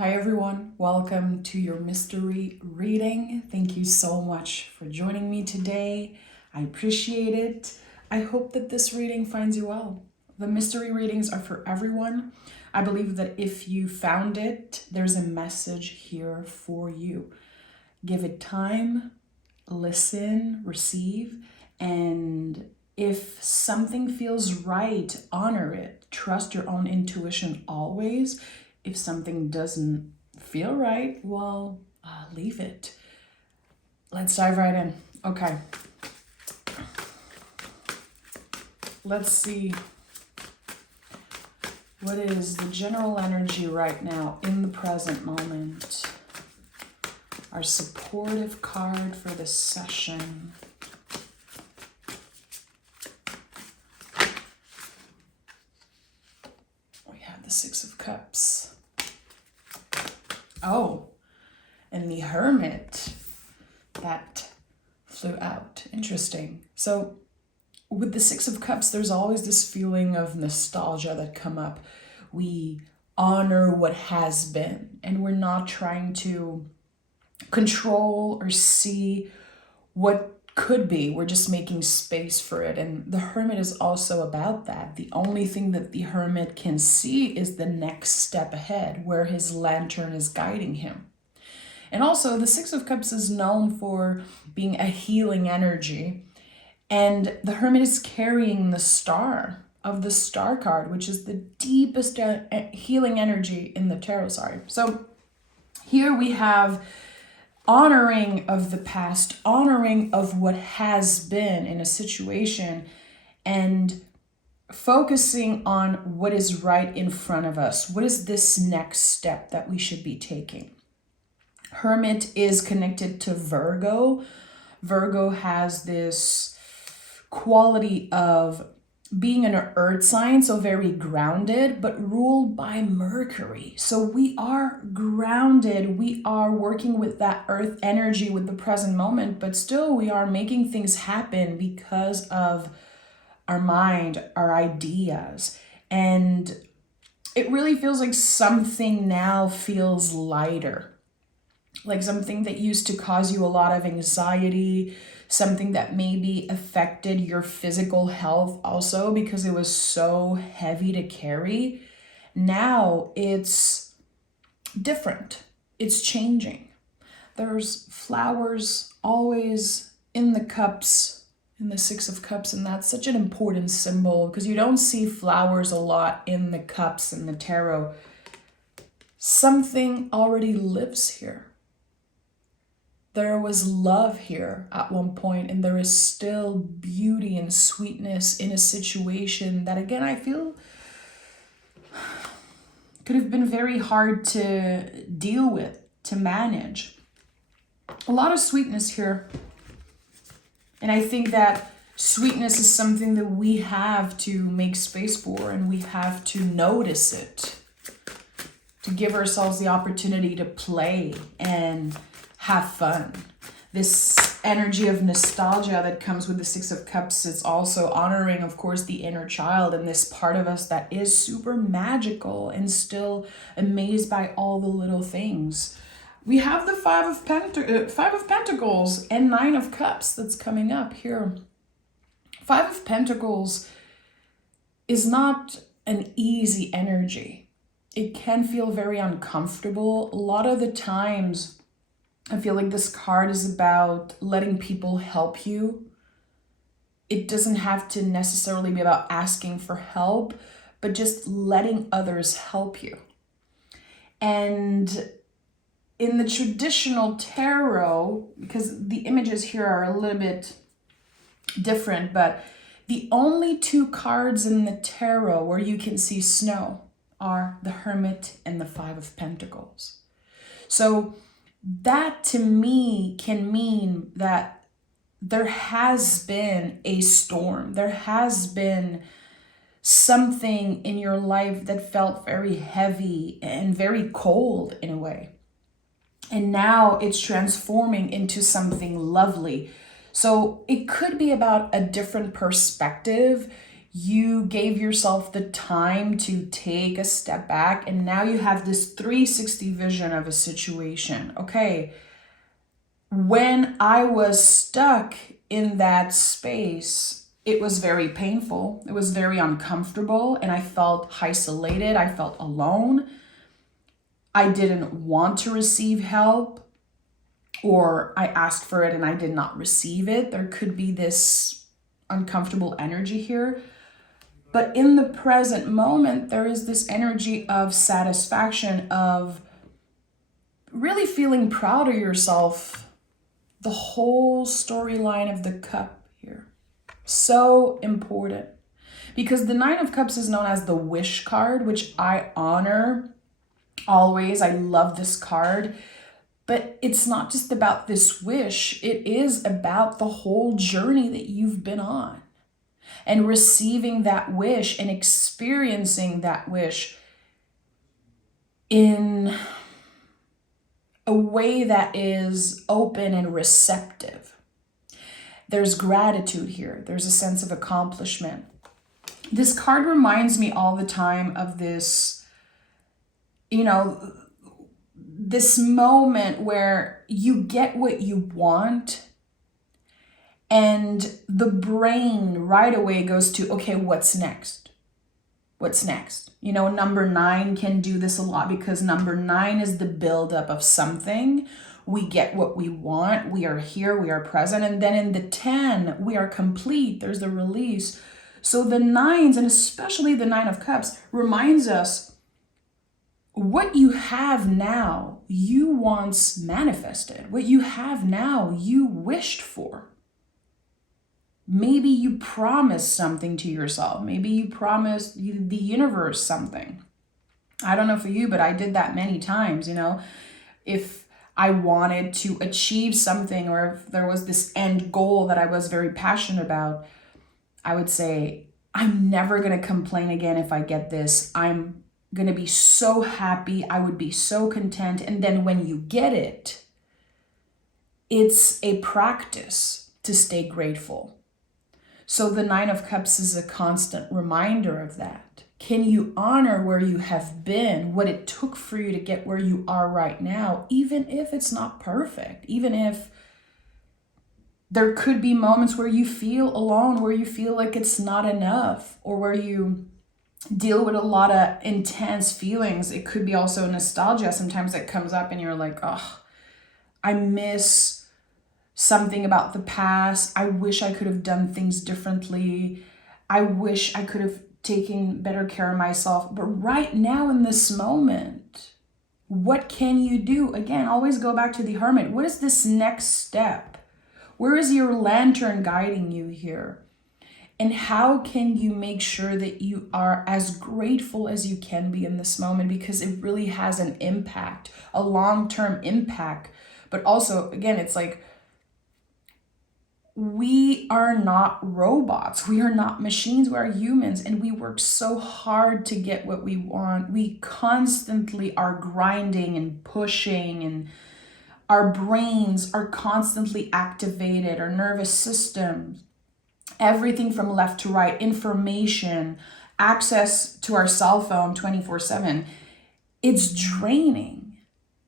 Hi everyone, welcome to your mystery reading. Thank you so much for joining me today. I appreciate it. I hope that this reading finds you well. The mystery readings are for everyone. I believe that if you found it, there's a message here for you. Give it time, listen, receive, and if something feels right, honor it. Trust your own intuition always. If something doesn't feel right, well, leave it. Let's dive right in. Okay. Let's see. What is the general energy right now in the present moment? Our supportive card for this session. We have the Six of Cups. Oh, and the Hermit that flew out. Interesting. So with the Six of Cups, there's always this feeling of nostalgia that come up. We honor what has been, and we're not trying to control or see what could be. We're just making space for it. And the Hermit is also about that. The only thing that the Hermit can see is the next step ahead, where his lantern is guiding him. And also, the Six of Cups is known for being a healing energy. And the Hermit is carrying the star of the Star card, which is the deepest healing energy in the tarot side. So here we have honoring of the past, honoring of what has been in a situation, and focusing on what is right in front of us. What is this next step that we should be taking? Hermit is connected to Virgo. Virgo has this quality of being an earth sign, so very grounded, but ruled by Mercury. So we are grounded. We are working with that earth energy with the present moment, but still we are making things happen because of our mind, our ideas. And it really feels like something now feels lighter. Like something that used to cause you a lot of anxiety, something that maybe affected your physical health also because it was so heavy to carry. Now it's different. It's changing. There's flowers always in the cups, in the Six of Cups, and that's such an important symbol because you don't see flowers a lot in the cups in the tarot. Something already lives here. There was love here at one point, and there is still beauty and sweetness in a situation that, again, I feel could have been very hard to deal with, to manage. A lot of sweetness here. And I think that sweetness is something that we have to make space for, and we have to notice it, to give ourselves the opportunity to play and have fun. This energy of nostalgia that comes with the Six of Cups is also honoring, of course, the inner child and this part of us that is super magical and still amazed by all the little things. We have the Five of Pentacles and Nine of Cups that's coming up here. Five of Pentacles is not an easy energy. It can feel very uncomfortable. A lot of the times, I feel like this card is about letting people help you. It doesn't have to necessarily be about asking for help, but just letting others help you. And in the traditional tarot, because the images here are a little bit different, but the only two cards in the tarot where you can see snow are the Hermit and the Five of Pentacles. So that to me can mean that there has been a storm. There has been something in your life that felt very heavy and very cold in a way. And now it's transforming into something lovely. So it could be about a different perspective. You gave yourself the time to take a step back, and now you have this 360 vision of a situation. Okay, when I was stuck in that space, it was very painful. It was very uncomfortable, and I felt isolated. I felt alone. I didn't want to receive help, or I asked for it and I did not receive it. There could be this uncomfortable energy here. But in the present moment, there is this energy of satisfaction, of really feeling proud of yourself. The whole storyline of the cup here. So important. Because the Nine of Cups is known as the wish card, which I honor always. I love this card. But it's not just about this wish. It is about the whole journey that you've been on. And receiving that wish and experiencing that wish in a way that is open and receptive. There's gratitude here. There's a sense of accomplishment. This card reminds me all the time of this, this moment where you get what you want, and the brain right away goes to, okay, what's next? What's next? Number 9 can do this a lot, because number 9 is the buildup of something. We get what we want. We are here. We are present. And then in the 10, we are complete. There's the release. So the 9s, and especially the 9 of Cups, reminds us what you have now, you once manifested. What you have now, you wished for. Maybe you promised something to yourself. Maybe you promised the universe something. I don't know for you, but I did that many times, If I wanted to achieve something, or if there was this end goal that I was very passionate about, I would say, I'm never going to complain again if I get this. I'm going to be so happy. I would be so content. And then when you get it, it's a practice to stay grateful. So the 9 of Cups is a constant reminder of that. Can you honor where you have been, what it took for you to get where you are right now, even if it's not perfect, even if there could be moments where you feel alone, where you feel like it's not enough, or where you deal with a lot of intense feelings. It could be also nostalgia sometimes that comes up and you're like, oh, I miss something about the past. I wish I could have done things differently. I wish I could have taken better care of myself. But right now in this moment, what can you do? Again, always go back to the Hermit. What is this next step? Where is your lantern guiding you here? And how can you make sure that you are as grateful as you can be in this moment? Because it really has an impact, a long-term impact. But also, again, it's like, we are not robots. We are not machines. We are humans, and we work so hard to get what we want. We constantly are grinding and pushing, and our brains are constantly activated, our nervous system, everything from left to right, information, access to our cell phone 24/7. It's draining.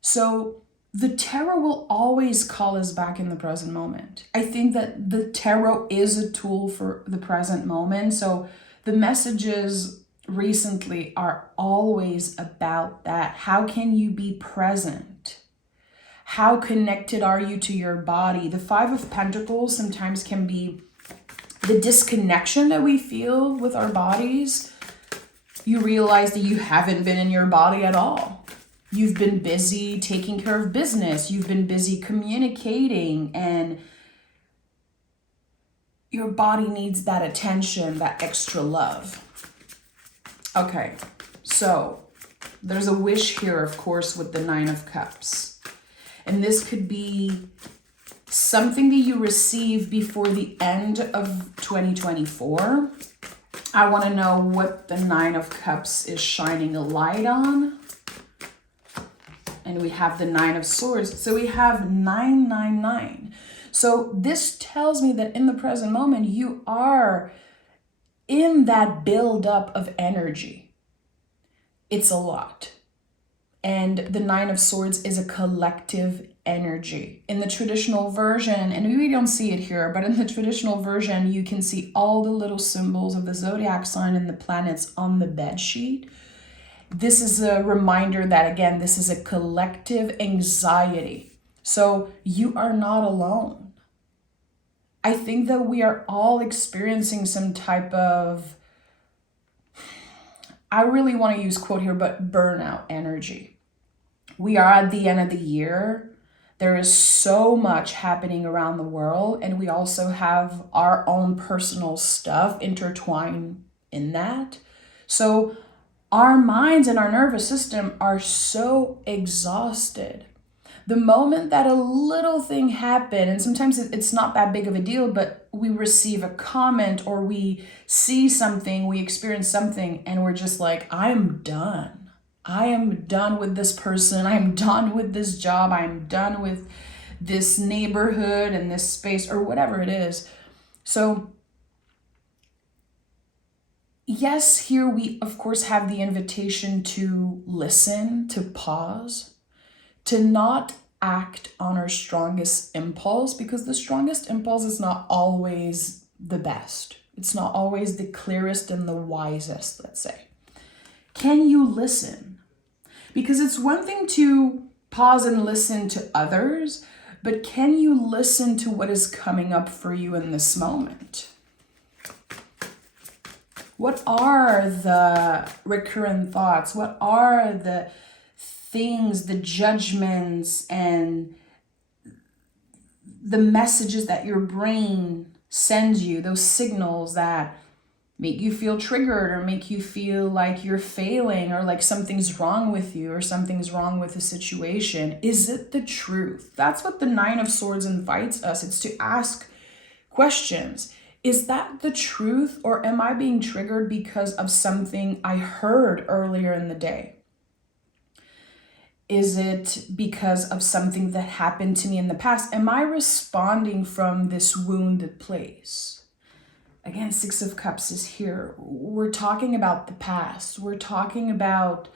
So the tarot will always call us back in the present moment. I think that the tarot is a tool for the present moment. So the messages recently are always about that. How can you be present? How connected are you to your body? The 5 of Pentacles sometimes can be the disconnection that we feel with our bodies. You realize that you haven't been in your body at all. You've been busy taking care of business. You've been busy communicating, and your body needs that attention, that extra love. Okay, so there's a wish here, of course, with the 9 of Cups. And this could be something that you receive before the end of 2024. I want to know what the 9 of Cups is shining a light on. And we have the 9 of Swords. So we have 999. So this tells me that in the present moment, you are in that buildup of energy, it's a lot. And the Nine of Swords is a collective energy. In the traditional version, and we don't see it here, but in the traditional version, you can see all the little symbols of the zodiac sign and the planets on the bed sheet. This is a reminder that, again, this is a collective anxiety. So you are not alone. I think that we are all experiencing some type of, I really want to use quote here, but burnout energy. We are at the end of the year. There is so much happening around the world, and we also have our own personal stuff intertwined in that. So our minds and our nervous system are so exhausted. The moment that a little thing happened, and sometimes it's not that big of a deal, but we receive a comment or we see something, we experience something, and we're just like, I'm done. I am done with this person. I'm done with this job. I'm done with this neighborhood and this space or whatever it is. So yes, here we of course have the invitation to listen, to pause, to not act on our strongest impulse, because the strongest impulse is not always the best. It's not always the clearest and the wisest, let's say. Can you listen? Because it's one thing to pause and listen to others, but can you listen to what is coming up for you in this moment? What are the recurrent thoughts? What are the things, the judgments, and the messages that your brain sends you, those signals that make you feel triggered or make you feel like you're failing or like something's wrong with you or something's wrong with the situation? Is it the truth? That's what the Nine of Swords invites us. It's to ask questions. Is that the truth, or am I being triggered because of something I heard earlier in the day? Is it because of something that happened to me in the past? Am I responding from this wounded place? Again, Six of Cups is here. We're talking about the past. We're talking about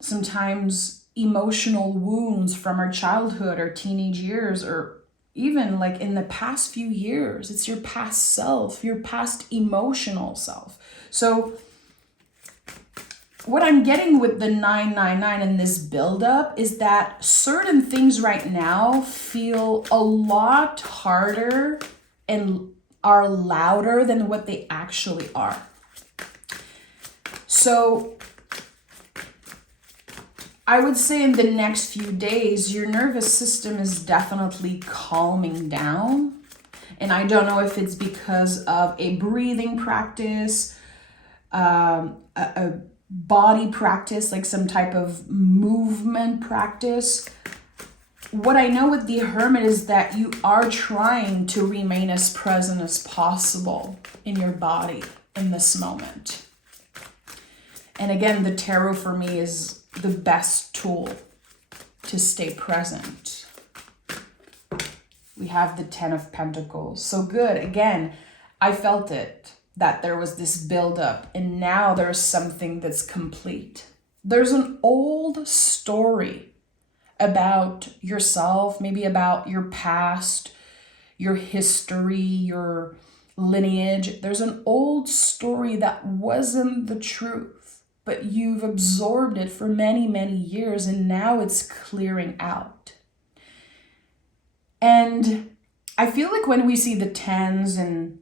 sometimes emotional wounds from our childhood or teenage years, or even like in the past few years. It's your past self, your past emotional self. So what I'm getting with the 999 and this buildup is that certain things right now feel a lot harder and are louder than what they actually are. So I would say in the next few days, your nervous system is definitely calming down. And I don't know if it's because of a breathing practice, a body practice, like some type of movement practice. What I know with the Hermit is that you are trying to remain as present as possible in your body in this moment. And again, the tarot for me is the best tool to stay present. We have the Ten of Pentacles. So good. Again, I felt it, that there was this buildup, and now there's something that's complete. There's an old story about yourself, maybe about your past, your history, your lineage. There's an old story that wasn't the truth, but you've absorbed it for many, many years, and now it's clearing out. And I feel like when we see the tens, and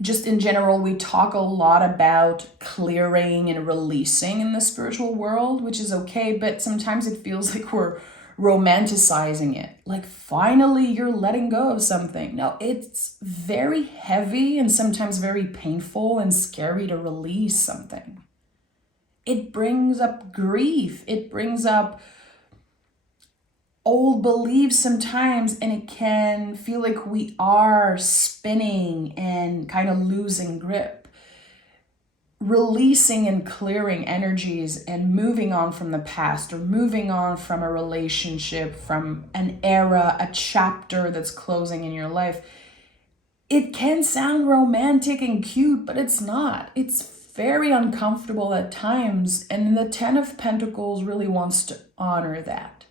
just in general, we talk a lot about clearing and releasing in the spiritual world, which is okay, but sometimes it feels like we're romanticizing it. Like finally you're letting go of something. No, it's very heavy and sometimes very painful and scary to release something. It brings up grief. It brings up old beliefs sometimes, and it can feel like we are spinning and kind of losing grip. Releasing and clearing energies and moving on from the past, or moving on from a relationship, from an era, a chapter that's closing in your life, it can sound romantic and cute, but it's not. It's very uncomfortable at times. And the Ten of Pentacles really wants to honor that.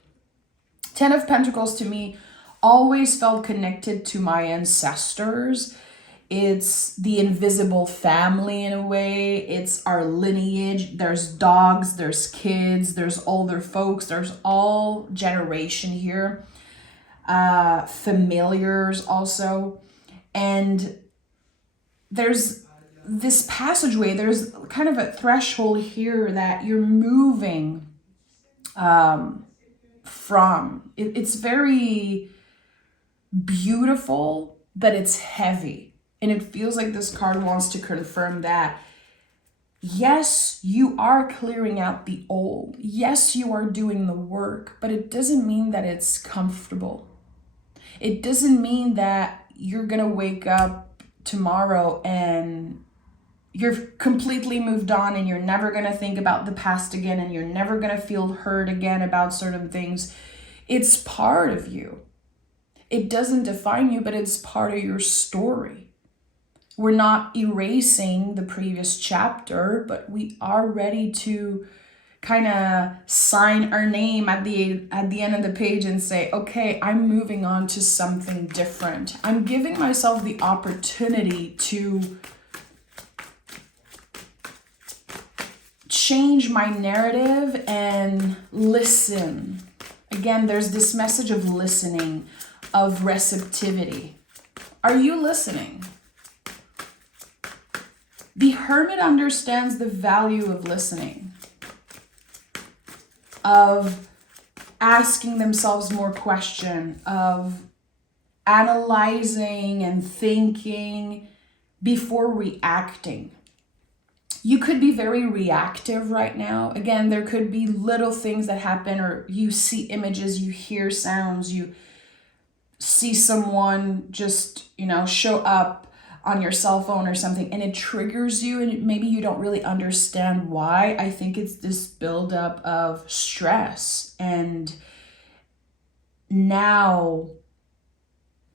Ten of Pentacles to me always felt connected to my ancestors. It's the invisible family in a way. It's our lineage. There's dogs, there's kids, there's older folks, there's all generation here. Familiars also. And there's this passageway, there's kind of a threshold here that you're moving from. It's very beautiful, but it's heavy. And it feels like this card wants to confirm that, yes, you are clearing out the old. Yes, you are doing the work, but it doesn't mean that it's comfortable. It doesn't mean that you're going to wake up tomorrow and you're completely moved on and you're never going to think about the past again and you're never going to feel hurt again about certain things. It's part of you. It doesn't define you, but it's part of your story. We're not erasing the previous chapter, but we are ready to kind of sign our name at the end of the page and say, okay, I'm moving on to something different. I'm giving myself the opportunity to change my narrative and listen. Again, there's this message of listening, of receptivity. Are you listening? The Hermit understands the value of listening, of asking themselves more questions, of analyzing and thinking before reacting. You could be very reactive right now. Again, there could be little things that happen, or you see images, you hear sounds, you see someone just, show up on your cell phone or something, and it triggers you, and maybe you don't really understand why. I think it's this buildup of stress, and now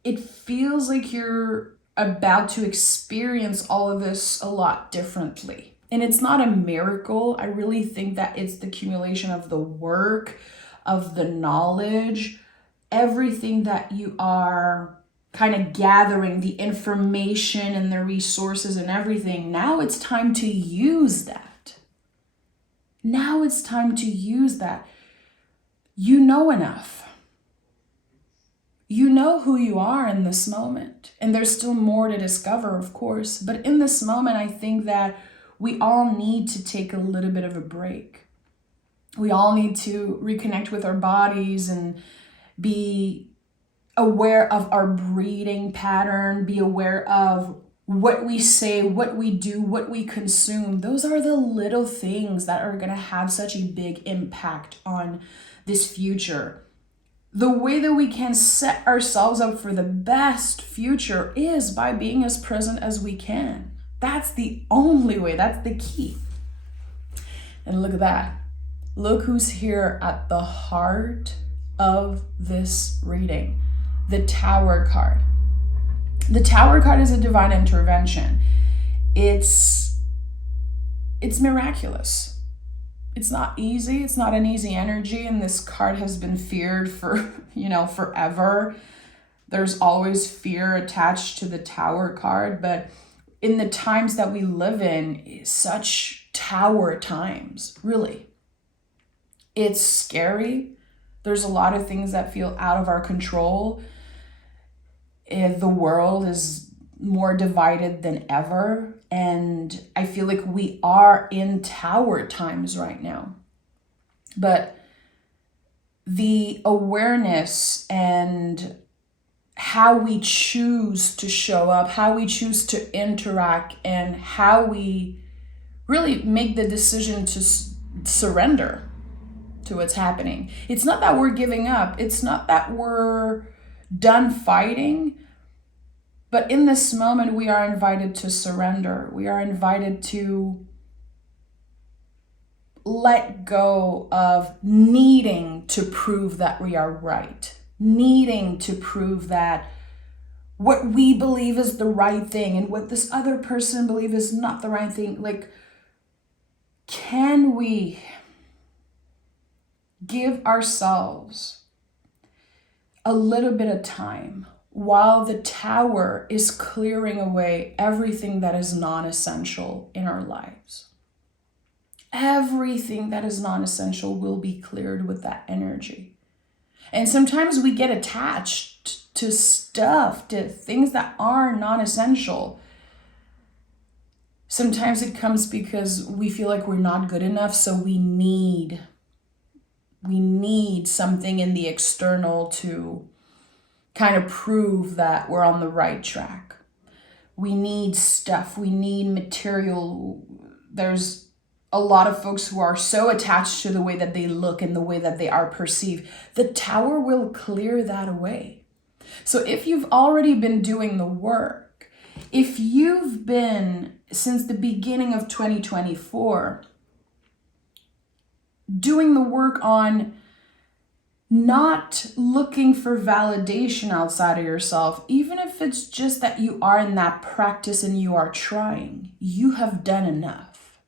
it feels like you're about to experience all of this a lot differently. And it's not a miracle. I really think that it's the accumulation of the work, of the knowledge, everything that you are kind of gathering, the information and the resources and everything. Now it's time to use that. Now it's time to use that. You know enough. You know who you are in this moment. And there's still more to discover, of course. But in this moment, I think that we all need to take a little bit of a break. We all need to reconnect with our bodies and be aware of our breathing pattern, be aware of what we say, what we do, what we consume. Those are the little things that are going to have such a big impact on this future. The way that we can set ourselves up for the best future is by being as present as we can. That's the only way. That's the key. And look at that. Look who's here at the heart of this reading. The Tower card. The Tower card is a divine intervention. It's miraculous. It's not easy. It's not an easy energy, and this card has been feared for, forever. There's always fear attached to the Tower card, but in the times that we live in, such tower times, really. It's scary. There's a lot of things that feel out of our control. The world is more divided than ever. And I feel like we are in tower times right now. But the awareness and how we choose to show up, how we choose to interact, and how we really make the decision to surrender to what's happening. It's not that we're giving up. It's not that we're done fighting. But in this moment, we are invited to surrender. We are invited to let go of needing to prove that we are right, needing to prove that what we believe is the right thing and what this other person believes is not the right thing. Like, can we give ourselves a little bit of time while the tower is clearing away everything that is non-essential in our lives? Everything that is non-essential will be cleared with that energy. And sometimes we get attached to stuff, to things that are non-essential. Sometimes it comes because we feel like we're not good enough, so we need something in the external to kind of prove that we're on the right track. We need stuff, we need material. There's a lot of folks who are so attached to the way that they look and the way that they are perceived. The tower will clear that away. So if you've already been doing the work, if you've been, since the beginning of 2024, doing the work on not looking for validation outside of yourself, even if it's just that you are in that practice and you are trying, you have done enough.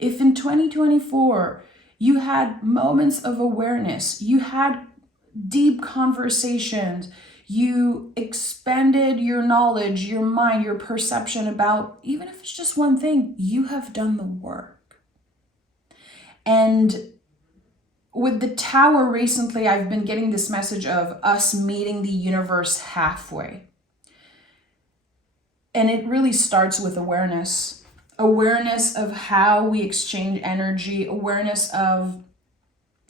If in 2024 you had moments of awareness, you had deep conversations, you expanded your knowledge, your mind, your perception about, even if it's just one thing, you have done the work. And with the tower recently, I've been getting this message of us meeting the universe halfway. And it really starts with awareness. Awareness of how we exchange energy, awareness of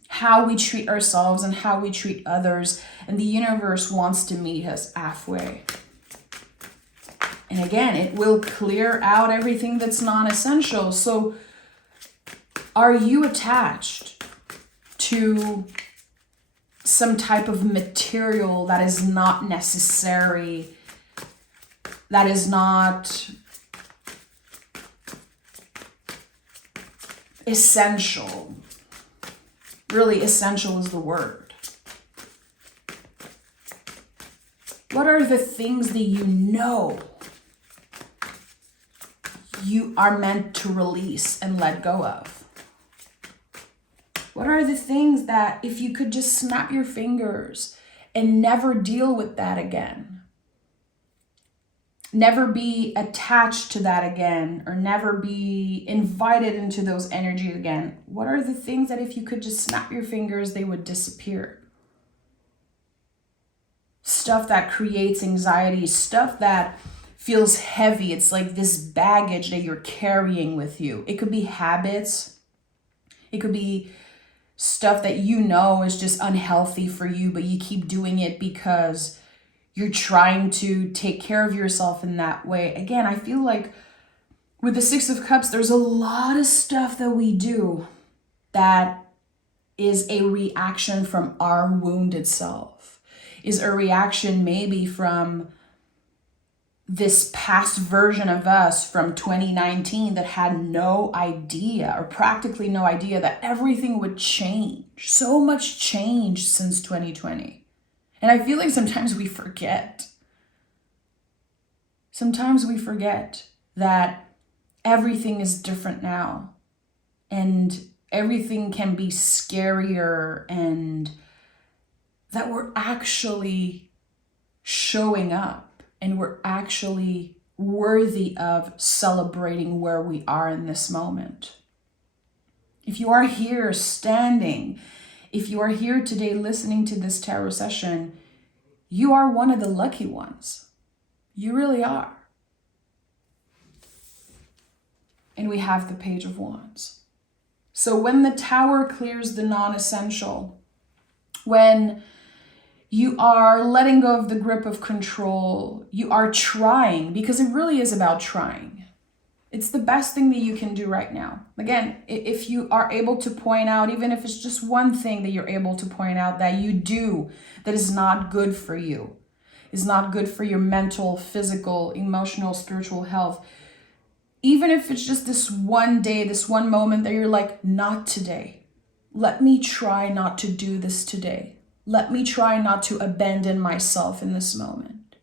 how we treat ourselves and how we treat others. And the universe wants to meet us halfway. And again, it will clear out everything that's non-essential. So are you attached to some type of material that is not necessary, that is not essential? Really, essential is the word. What are the things that you know you are meant to release and let go of? What are the things that if you could just snap your fingers and never deal with that again, never be attached to that again, or never be invited into those energies again? What are the things that if you could just snap your fingers, they would disappear? Stuff that creates anxiety, stuff that feels heavy. It's like this baggage that you're carrying with you. It could be habits. It could be stuff that you know is just unhealthy for you, but you keep doing it because you're trying to take care of yourself in that way. Again, I feel like with the Six of Cups, there's a lot of stuff that we do that is a reaction from our wounded self, is a reaction maybe from this past version of us from 2019 that had no idea, or practically no idea, that everything would change. So much changed since 2020. And I feel like sometimes we forget. Sometimes we forget that everything is different now. And everything can be scarier, and that we're actually showing up. And we're actually worthy of celebrating where we are in this moment. If you are here standing, if you are here today listening to this tarot session, you are one of the lucky ones. You really are. And we have the Page of Wands. So when the tower clears the non-essential, when you are letting go of the grip of control, you are trying, because it really is about trying. It's the best thing that you can do right now. Again, if you are able to point out, even if it's just one thing that you're able to point out that you do that is not good for you, is not good for your mental, physical, emotional, spiritual health, even if it's just this one day, this one moment that you're like, not today. Let me try not to do this today. Let me try not to abandon myself in this moment.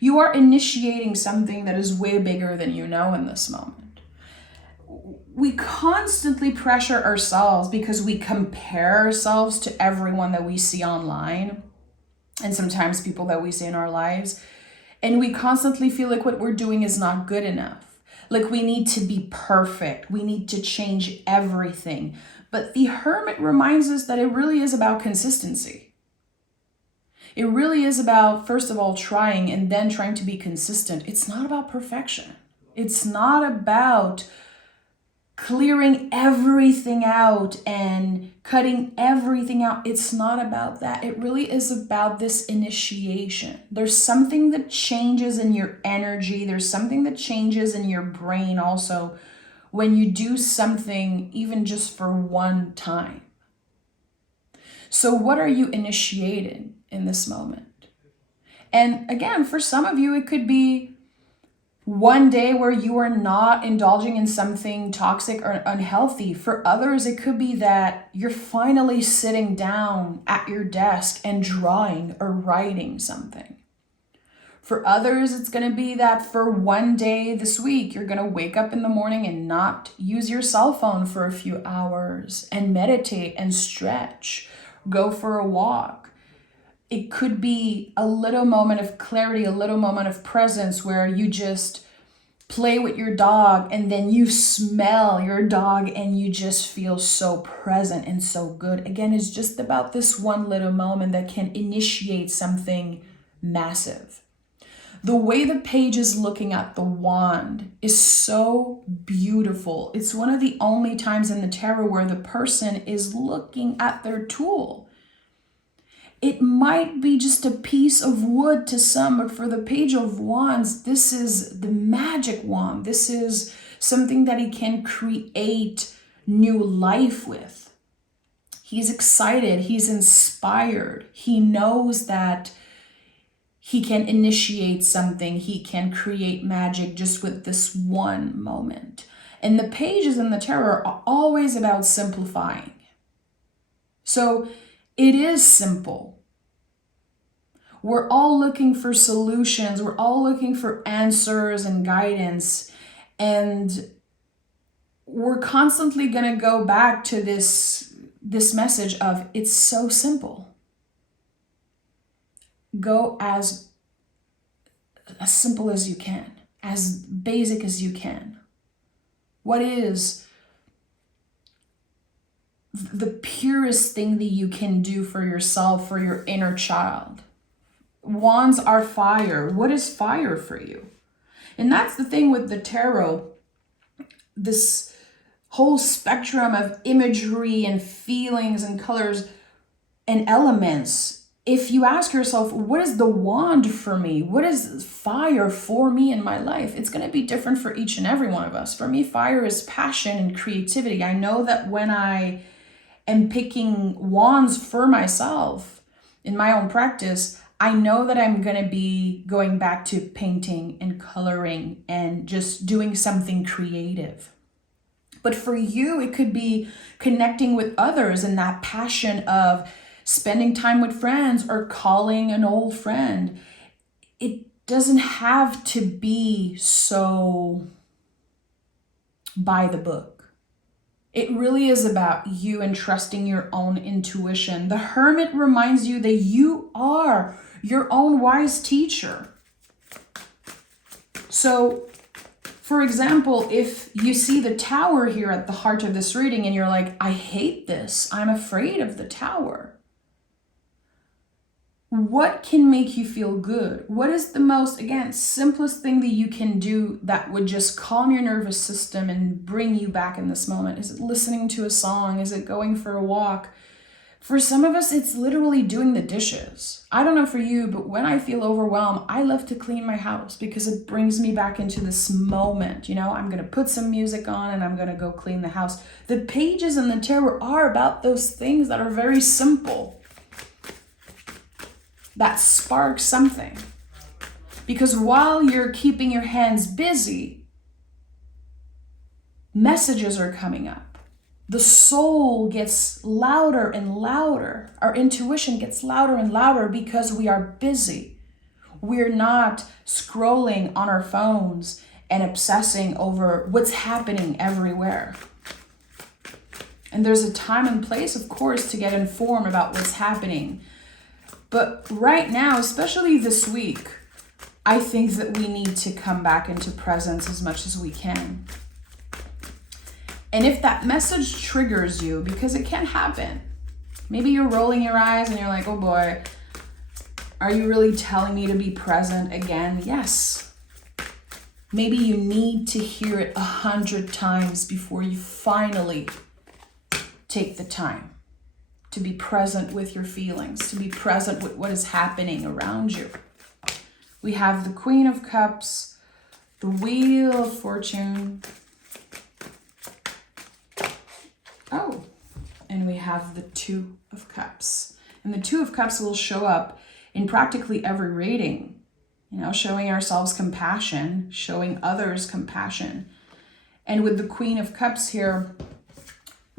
You are initiating something that is way bigger than you know in this moment. We constantly pressure ourselves because we compare ourselves to everyone that we see online and sometimes people that we see in our lives. And we constantly feel like what we're doing is not good enough. Like we need to be perfect. We need to change everything. But the Hermit reminds us that it really is about consistency. It really is about, first of all, trying and then trying to be consistent. It's not about perfection. It's not about clearing everything out and cutting everything out. It's not about that. It really is about this initiation. There's something that changes in your energy. There's something that changes in your brain also when you do something even just for one time. So what are you initiating in this moment? And again, for some of you, it could be one day where you are not indulging in something toxic or unhealthy. For others, it could be that you're finally sitting down at your desk and drawing or writing something. For others, it's going to be that for one day this week, you're going to wake up in the morning and not use your cell phone for a few hours and meditate and stretch, go for a walk. It could be a little moment of clarity, a little moment of presence where you just play with your dog and then you smell your dog and you just feel so present and so good. Again, it's just about this one little moment that can initiate something massive. The way the page is looking at the wand is so beautiful. It's one of the only times in the tarot where the person is looking at their tool. It might be just a piece of wood to some, but for the Page of Wands, this is the magic wand. This is something that he can create new life with. He's excited. He's inspired. He knows that he can initiate something. He can create magic just with this one moment. And the pages in the tarot are always about simplifying. So it is simple. We're all looking for solutions. We're all looking for answers and guidance. And we're constantly going to go back to this message of it's so simple. Go as simple as you can, as basic as you can. What is the purest thing that you can do for yourself, for your inner child? Wands are fire. What is fire for you? And that's the thing with the tarot. This whole spectrum of imagery and feelings and colors and elements. If you ask yourself, what is the wand for me? What is fire for me in my life? It's going to be different for each and every one of us. For me, fire is passion and creativity. I know that when I am picking wands for myself in my own practice, I know that I'm going to be going back to painting and coloring and just doing something creative. But for you, it could be connecting with others and that passion of spending time with friends or calling an old friend. It doesn't have to be so by the book. It really is about you and trusting your own intuition. The Hermit reminds you that you are your own wise teacher. So, for example, if you see the Tower here at the heart of this reading and you're like, I hate this, I'm afraid of the Tower. What can make you feel good? What is the most, again, simplest thing that you can do that would just calm your nervous system and bring you back in this moment? Is it listening to a song? Is it going for a walk? For some of us, it's literally doing the dishes. I don't know for you, but when I feel overwhelmed, I love to clean my house because it brings me back into this moment. You know, I'm going to put some music on and I'm going to go clean the house. The pages in the tarot are about those things that are very simple, that spark something. Because while you're keeping your hands busy, messages are coming up. The soul gets louder and louder. Our intuition gets louder and louder because we are busy. We're not scrolling on our phones and obsessing over what's happening everywhere. And there's a time and place, of course, to get informed about what's happening. But right now, especially this week, I think that we need to come back into presence as much as we can. And if that message triggers you, because it can happen, maybe you're rolling your eyes and you're like, oh boy, are you really telling me to be present again? Yes. Maybe you need to hear it 100 times before you finally take the time to be present with your feelings, to be present with what is happening around you. We have the Queen of Cups, the Wheel of Fortune. Oh, and we have the Two of Cups. And the Two of Cups will show up in practically every reading, showing ourselves compassion, showing others compassion. And with the Queen of Cups here,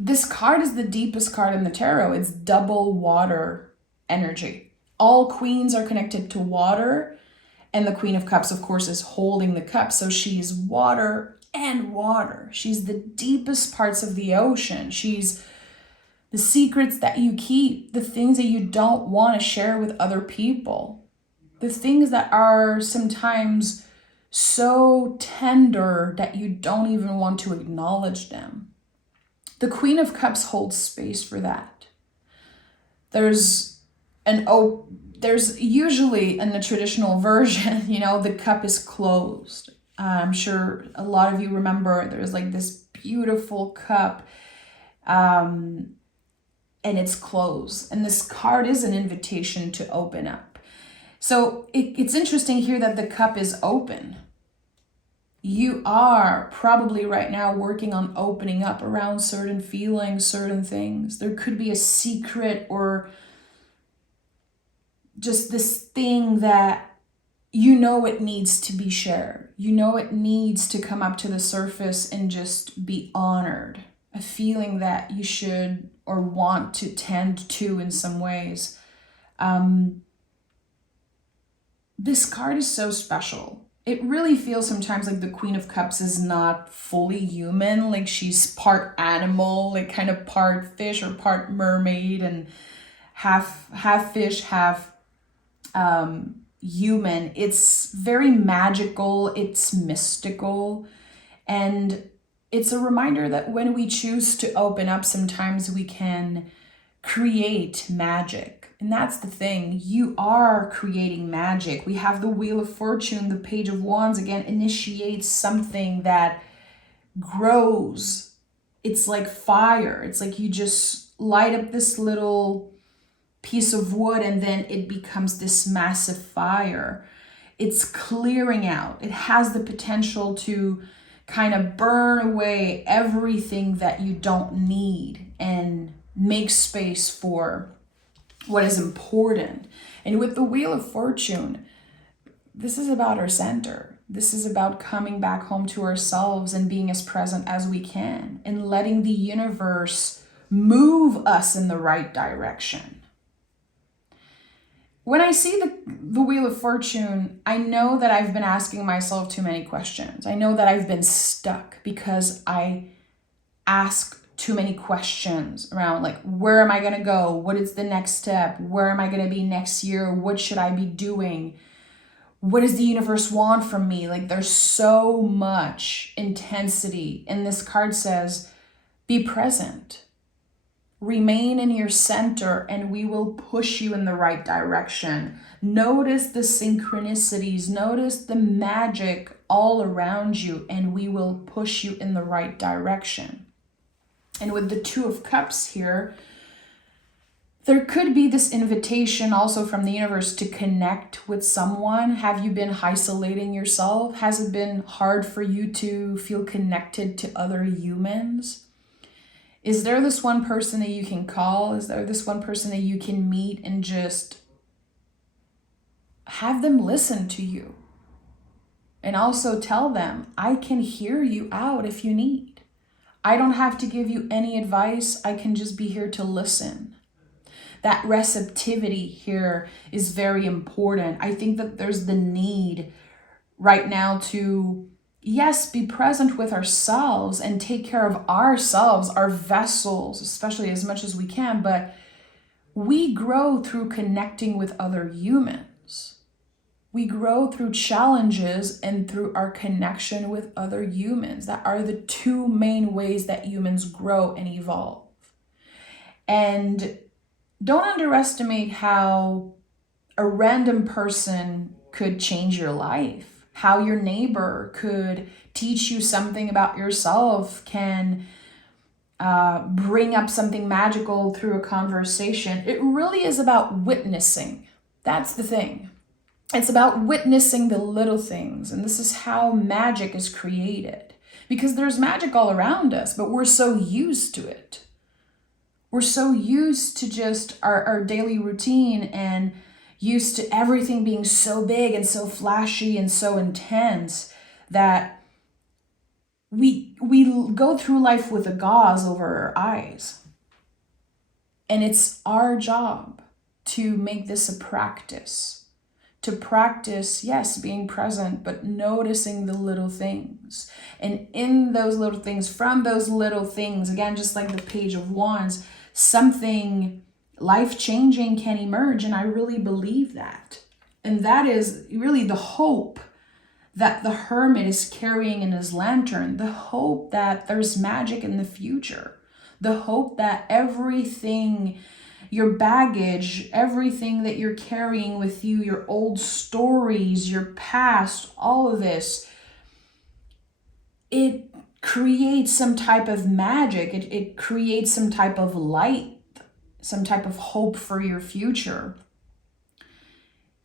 this card is the deepest card in the tarot. It's double water energy. All queens are connected to water, and the Queen of Cups, of course, is holding the cup. So she's water and water. She's the deepest parts of the ocean. She's the secrets that you keep, the things that you don't want to share with other people, the things that are sometimes so tender that you don't even want to acknowledge them. The Queen of Cups holds space for that. There's usually in the traditional version, the cup is closed. I'm sure a lot of you remember there's like this beautiful cup and it's closed. And this card is an invitation to open up. So it's interesting here that the cup is open. You are probably right now working on opening up around certain feelings, certain things. There could be a secret or just this thing that it needs to be shared. It needs to come up to the surface and just be honored. A feeling that you should or want to tend to in some ways. This card is so special. It really feels sometimes like the Queen of Cups is not fully human, like she's part animal, like kind of part fish or part mermaid and half fish, half human. It's very magical, it's mystical, and it's a reminder that when we choose to open up, sometimes we can create magic. And that's the thing. You are creating magic. We have the Wheel of Fortune, the Page of Wands, again, initiates something that grows. It's like fire. It's like you just light up this little piece of wood and then it becomes this massive fire. It's clearing out. It has the potential to kind of burn away everything that you don't need and make space for what is important. And with the Wheel of Fortune, this is about our center. This is about coming back home to ourselves and being as present as we can and letting the universe move us in the right direction. When I see the Wheel of Fortune, I know that I've been asking myself too many questions. I know that I've been stuck because I ask too many questions around like, where am I going to go? What is the next step? Where am I going to be next year? What should I be doing? What does the universe want from me? Like there's so much intensity. And this card says, be present. Remain in your center and we will push you in the right direction. Notice the synchronicities. Notice the magic all around you and we will push you in the right direction. And with the Two of Cups here, there could be this invitation also from the universe to connect with someone. Have you been isolating yourself? Has it been hard for you to feel connected to other humans? Is there this one person that you can call? Is there this one person that you can meet and just have them listen to you? And also tell them, I can hear you out if you need. I don't have to give you any advice. I can just be here to listen. That receptivity here is very important. I think that there's the need right now to, yes, be present with ourselves and take care of ourselves, our vessels, especially as much as we can, but we grow through connecting with other humans. We grow through challenges and through our connection with other humans. That are the two main ways that humans grow and evolve. And don't underestimate how a random person could change your life, how your neighbor could teach you something about yourself, can bring up something magical through a conversation. It really is about witnessing. That's the thing. It's about witnessing the little things. And this is how magic is created. Because there's magic all around us, but we're so used to it. We're so used to just our daily routine and used to everything being so big and so flashy and so intense that we go through life with a gauze over our eyes. And it's our job to make this a practice. To practice, yes, being present, but noticing the little things. And in those little things, from those little things, again, just like the Page of Wands, something life-changing can emerge. And I really believe that. And that is really the hope that the hermit is carrying in his lantern, the hope that there's magic in the future, the hope that everything, your baggage, everything that you're carrying with you, your old stories, your past, all of this, it creates some type of magic. It creates some type of light, some type of hope for your future.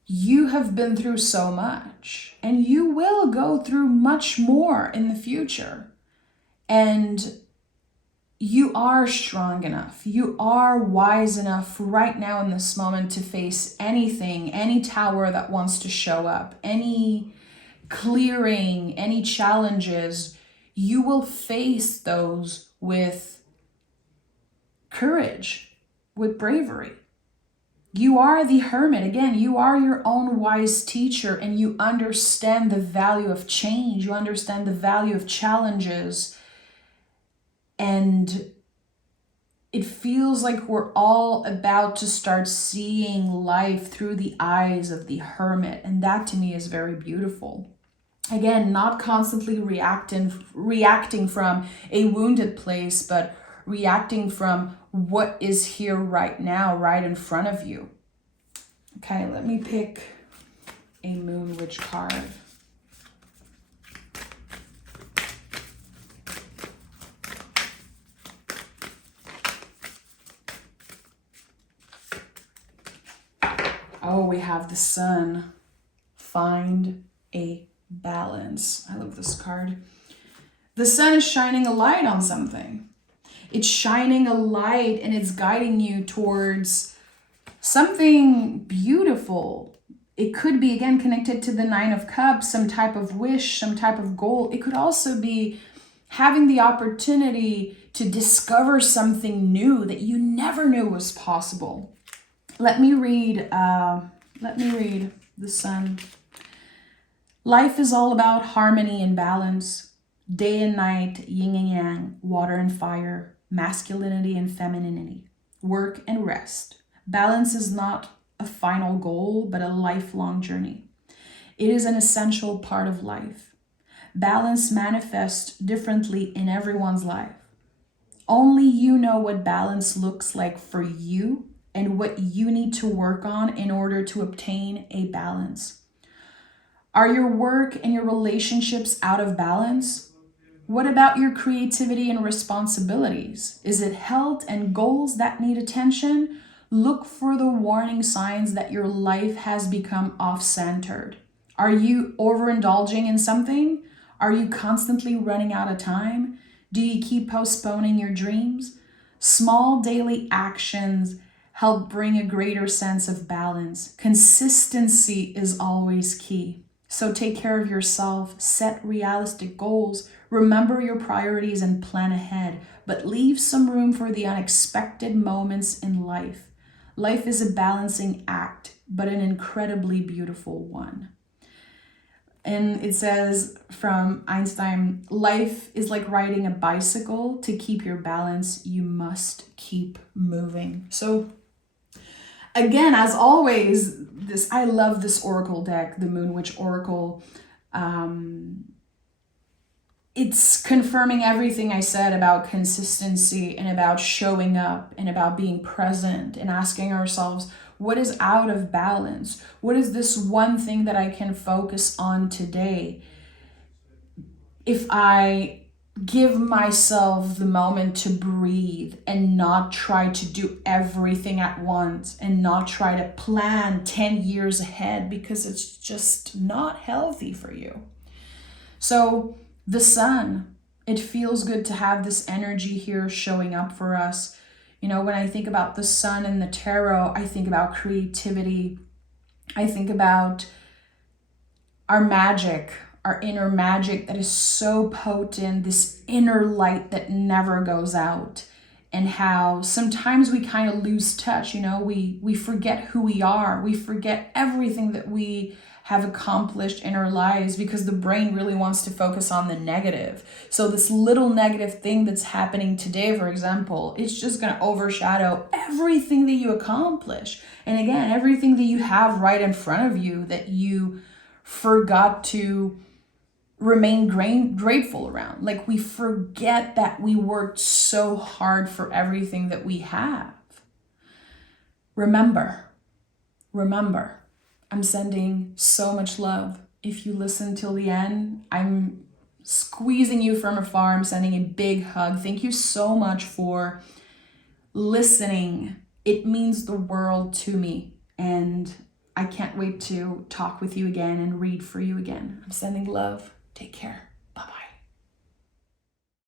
You have been through so much, and you will go through much more in the future. And you are strong enough. You are wise enough right now in this moment to face anything, any tower that wants to show up, any clearing, any challenges. You will face those with courage, with bravery. You are the hermit. Again, you are your own wise teacher, and you understand the value of change. You understand the value of challenges. And it feels like we're all about to start seeing life through the eyes of the hermit. And that to me is very beautiful. Again, not constantly reacting from a wounded place, but reacting from what is here right now, right in front of you. Okay, let me pick a Moon Witch card. Oh, we have the Sun. Find a balance. I love this card. The Sun is shining a light on something. It's shining a light and it's guiding you towards something beautiful. It could be, again, connected to the Nine of Cups, some type of wish, some type of goal. It could also be having the opportunity to discover something new that you never knew was possible. Let me read the Sun. Life is all about harmony and balance. Day and night, yin and yang, water and fire, masculinity and femininity, work and rest. Balance is not a final goal, but a lifelong journey. It is an essential part of life. Balance manifests differently in everyone's life. Only you know what balance looks like for you and what you need to work on in order to obtain a balance. Are your work and your relationships out of balance? What about your creativity and responsibilities? Is it health and goals that need attention? Look for the warning signs that your life has become off-centered. Are you overindulging in something? Are you constantly running out of time? Do you keep postponing your dreams? Small daily actions help bring a greater sense of balance. Consistency is always key. So take care of yourself, set realistic goals, remember your priorities and plan ahead, but leave some room for the unexpected moments in life. Life is a balancing act, but an incredibly beautiful one. And it says from Einstein, life is like riding a bicycle. To keep your balance, you must keep moving. So again, as always, I love this oracle deck, the Moon Witch Oracle. It's confirming everything I said about consistency and about showing up and about being present and asking ourselves, what is out of balance? What is this one thing that I can focus on today? If I give myself the moment to breathe and not try to do everything at once and not try to plan 10 years ahead, because it's just not healthy for you. So the sun, it feels good to have this energy here showing up for us. You know, when I think about the sun in the tarot, I think about creativity. I think about our magic, our inner magic that is so potent, this inner light that never goes out, and how sometimes we kind of lose touch, you know, we forget who we are. We forget everything that we have accomplished in our lives because the brain really wants to focus on the negative. So this little negative thing that's happening today, for example, it's just going to overshadow everything that you accomplish. And again, everything that you have right in front of you that you forgot to remain grateful around. Like, we forget that we worked so hard for everything that we have. Remember, I'm sending so much love. If you listen till the end, I'm squeezing you from afar. I'm sending a big hug. Thank you so much for listening. It means the world to me. And I can't wait to talk with you again and read for you again. I'm sending love. Take care.